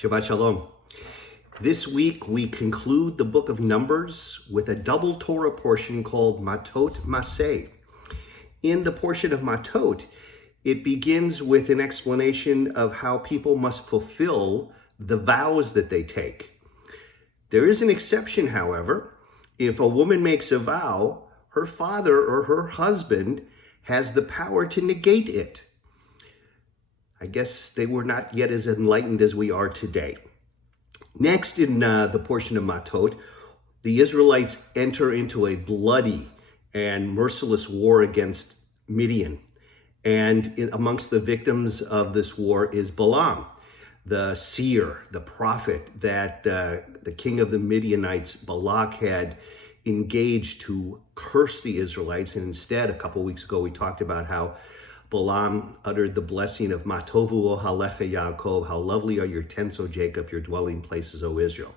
Shabbat Shalom. This week we conclude the book of Numbers with a double Torah portion called Matot Maseh. In the portion of Matot, it begins with an explanation of how people must fulfill the vows that they take. There is an exception, however. If a woman makes a vow, her father or her husband has the power to negate it. I guess they were not yet as enlightened as we are today. Next in the portion of Matot, the Israelites enter into a bloody and merciless war against Midian. And amongst the victims of this war is Balaam, the seer, the prophet that the king of the Midianites, Balak, had engaged to curse the Israelites. And instead, a couple weeks ago, we talked about how Balaam uttered the blessing of Matovu Ohalecha Yaakov, how lovely are your tents, O Jacob, your dwelling places, O Israel.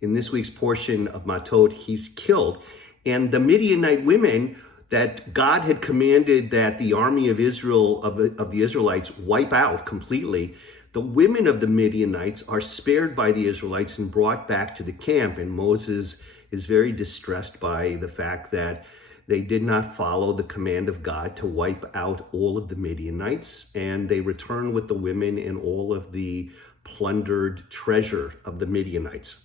In this week's portion of Matot, he's killed. And the Midianite women that God had commanded that the army of Israel, of the Israelites, wipe out completely, the women of the Midianites are spared by the Israelites and brought back to the camp. And Moses is very distressed by the fact that they did not follow the command of God to wipe out all of the Midianites, and they return with the women and all of the plundered treasure of the Midianites.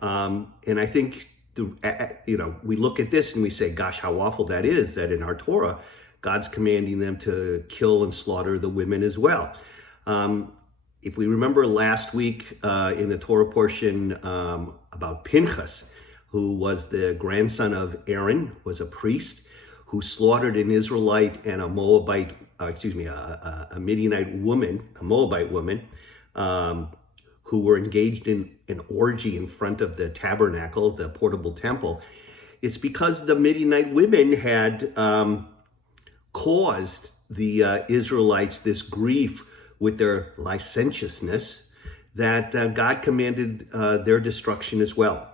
And I think, we look at this and we say, gosh, how awful that is, that in our Torah, God's commanding them to kill and slaughter the women as well. If we remember last week in the Torah portion about Pinchas, who was the grandson of Aaron, was a priest, who slaughtered an Israelite and a Midianite woman, a Moabite woman, who were engaged in an orgy in front of the tabernacle, the portable temple. It's because the Midianite women had caused the Israelites this grief with their licentiousness that God commanded their destruction as well.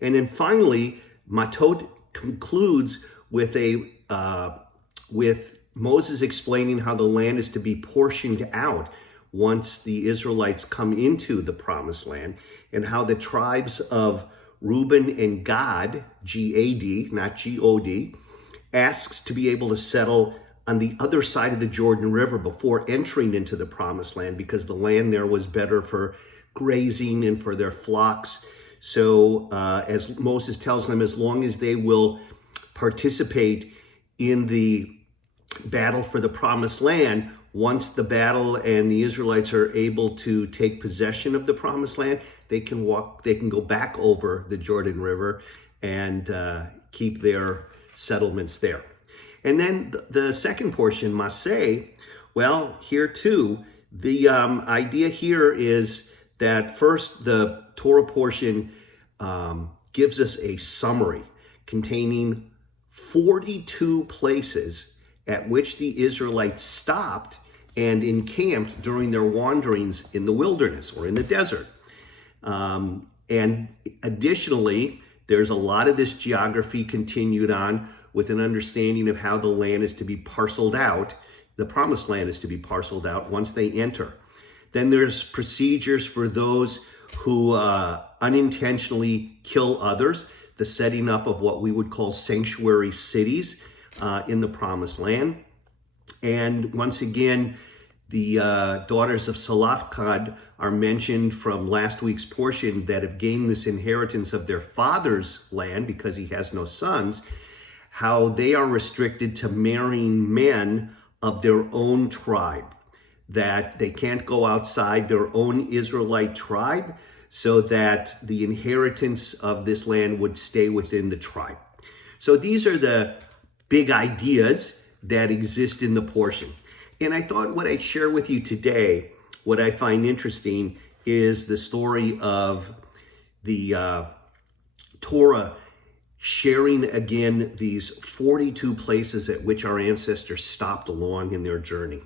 And then finally, Matot concludes with Moses explaining how the land is to be portioned out once the Israelites come into the promised land, and how the tribes of Reuben and Gad, G-A-D, not G-O-D, asks to be able to settle on the other side of the Jordan River before entering into the promised land, because the land there was better for grazing and for their flocks. So as Moses tells them, as long as they will participate in the battle for the promised land, once the battle and the Israelites are able to take possession of the promised land, they can go back over the Jordan River and keep their settlements there. And then the second portion, Maseh, well, here too, the idea here is that first the Torah portion gives us a summary containing 42 places at which the Israelites stopped and encamped during their wanderings in the wilderness or in the desert. And additionally, there's a lot of this geography continued on with an understanding of how the land is to be parceled out. The promised land is to be parceled out once they enter. Then there's procedures for those who unintentionally kill others, the setting up of what we would call sanctuary cities in the promised land. And once again, the daughters of Salafkad are mentioned from last week's portion that have gained this inheritance of their father's land because he has no sons, how they are restricted to marrying men of their own tribe, that they can't go outside their own Israelite tribe, so that the inheritance of this land would stay within the tribe. So these are the big ideas that exist in the portion. And I thought what I'd share with you today, what I find interesting, is the story of the Torah sharing again these 42 places at which our ancestors stopped along in their journey.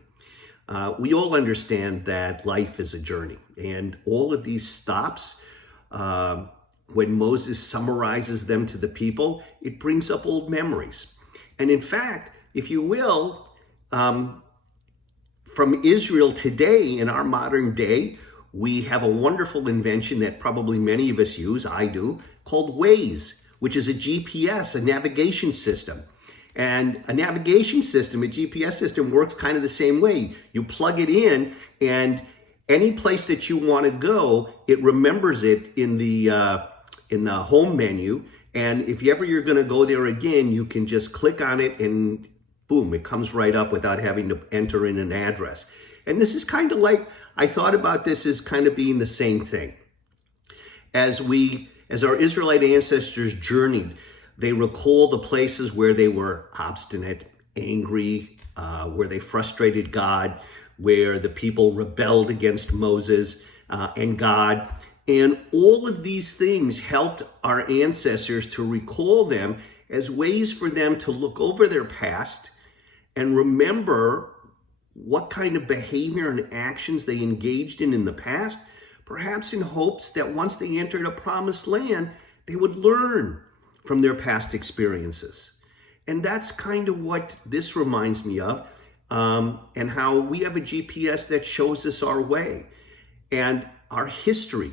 We all understand that life is a journey, and all of these stops, when Moses summarizes them to the people, it brings up old memories. And in fact, if you will, from Israel today, in our modern day, we have a wonderful invention that probably many of us use, I do, called Waze, which is a GPS, a navigation system. And a navigation system, a GPS system, works kind of the same way. You plug it in, and any place that you want to go, it remembers it in the home menu. And if ever you're going to go there again, you can just click on it and boom, it comes right up without having to enter in an address. And this is kind of like, I thought about this as kind of being the same thing. As our Israelite ancestors journeyed, they recall the places where they were obstinate, angry, where they frustrated God, where the people rebelled against Moses and God. And all of these things helped our ancestors to recall them as ways for them to look over their past and remember what kind of behavior and actions they engaged in the past, perhaps in hopes that once they entered a promised land, they would learn from their past experiences. And that's kind of what this reminds me of, and how we have a GPS that shows us our way. And our history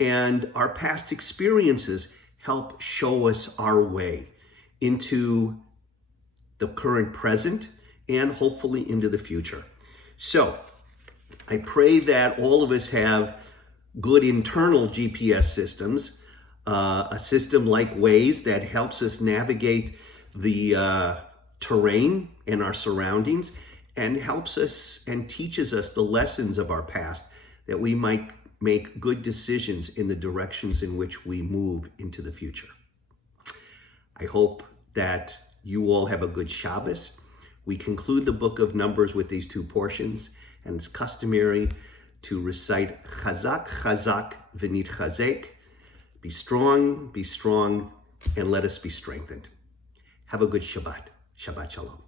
and our past experiences help show us our way into the current present and hopefully into the future. So I pray that all of us have good internal GPS systems, a system like Waze that helps us navigate the terrain and our surroundings, and helps us and teaches us the lessons of our past, that we might make good decisions in the directions in which we move into the future. I hope that you all have a good Shabbos. We conclude the book of Numbers with these two portions, and it's customary to recite Chazak, Chazak, V'nit Chazek. Be strong, and let us be strengthened. Have a good Shabbat. Shabbat Shalom.